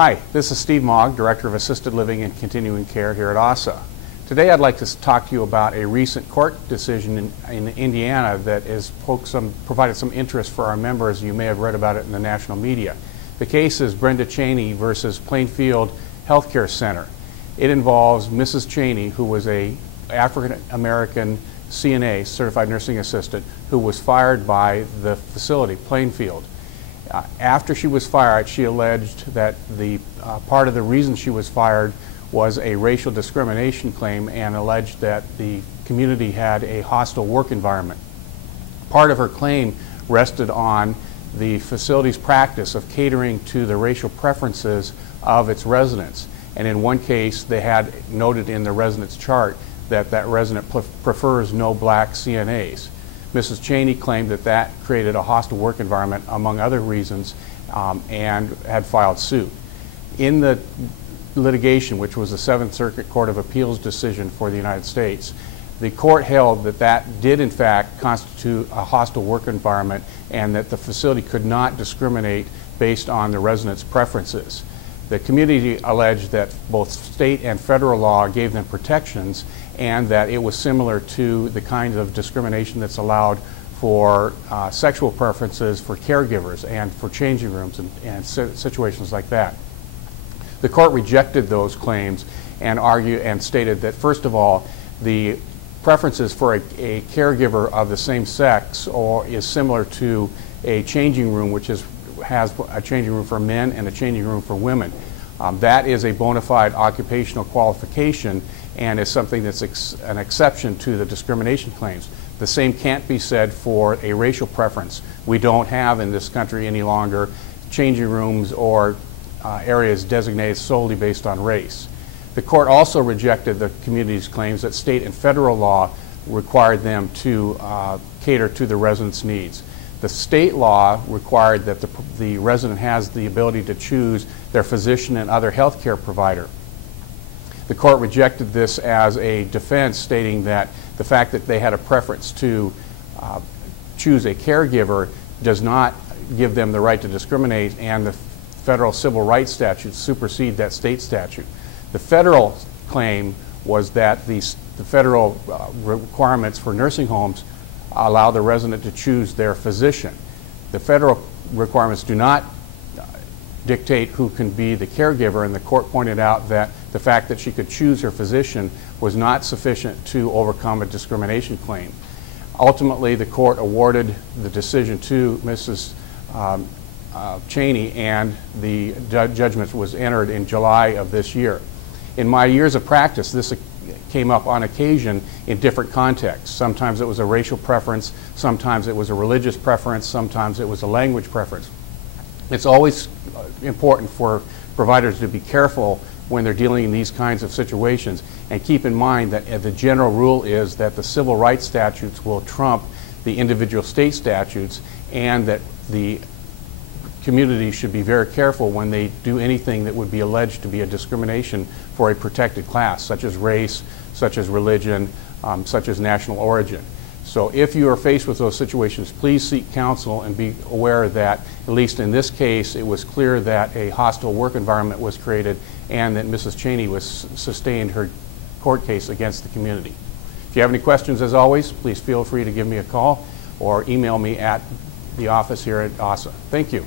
Hi, this is Steve Maag, Director of Assisted Living and Continuing Care here at AAHSA. Today I'd like to talk to you about a recent court decision in Indiana that has provided some interest for our members. You may have read about it in the national media. The case is Brenda Chaney versus Plainfield Healthcare Center. It involves Mrs. Chaney, who was an African-American CNA, Certified Nursing Assistant, who was fired by the facility, Plainfield. After she was fired, she alleged that part of the reason she was fired was a racial discrimination claim and alleged that the community had a hostile work environment. Part of her claim rested on the facility's practice of catering to the racial preferences of its residents. And in one case, they had noted in the resident's chart that that resident prefers no black CNAs. Mrs. Chaney claimed that that created a hostile work environment, among other reasons, and had filed suit. In the litigation, which was the Seventh Circuit Court of Appeals decision for the United States, the court held that that did in fact constitute a hostile work environment and that the facility could not discriminate based on the residents' preferences. The community alleged that both state and federal law gave them protections and that it was similar to the kinds of discrimination that's allowed for sexual preferences for caregivers and for changing rooms and situations like that. The court rejected those claims and argued and stated that, first of all, the preferences for a caregiver of the same sex is similar to a changing room, which has a changing room for men and a changing room for women. That is a bona fide occupational qualification and is something that's an exception to the discrimination claims. The same can't be said for a racial preference. We don't have in this country any longer changing rooms or areas designated solely based on race. The court also rejected the community's claims that state and federal law required them to cater to the residents' needs. The state law required that the resident has the ability to choose their physician and other health care provider. The court rejected this as a defense, stating that the fact that they had a preference to choose a caregiver does not give them the right to discriminate, and the federal civil rights statutes supersede that state statute. The federal claim was that the federal requirements for nursing homes allow the resident to choose their physician. The federal requirements do not dictate who can be the caregiver, and the court pointed out that the fact that she could choose her physician was not sufficient to overcome a discrimination claim. Ultimately, the court awarded the decision to Mrs. Chaney, and the judgment was entered in July of this year. In my years of practice, this came up on occasion in different contexts. Sometimes it was a racial preference, sometimes it was a religious preference, sometimes it was a language preference. It's always important for providers to be careful when they're dealing in these kinds of situations, and keep in mind that the general rule is that the civil rights statutes will trump the individual state statutes, and that the community should be very careful when they do anything that would be alleged to be a discrimination for a protected class, such as race, such as religion, such as national origin. So if you are faced with those situations, please seek counsel and be aware that, at least in this case, it was clear that a hostile work environment was created and that Mrs. Chaney sustained her court case against the community. If you have any questions, as always, please feel free to give me a call or email me at the office here at AAHSA. Thank you.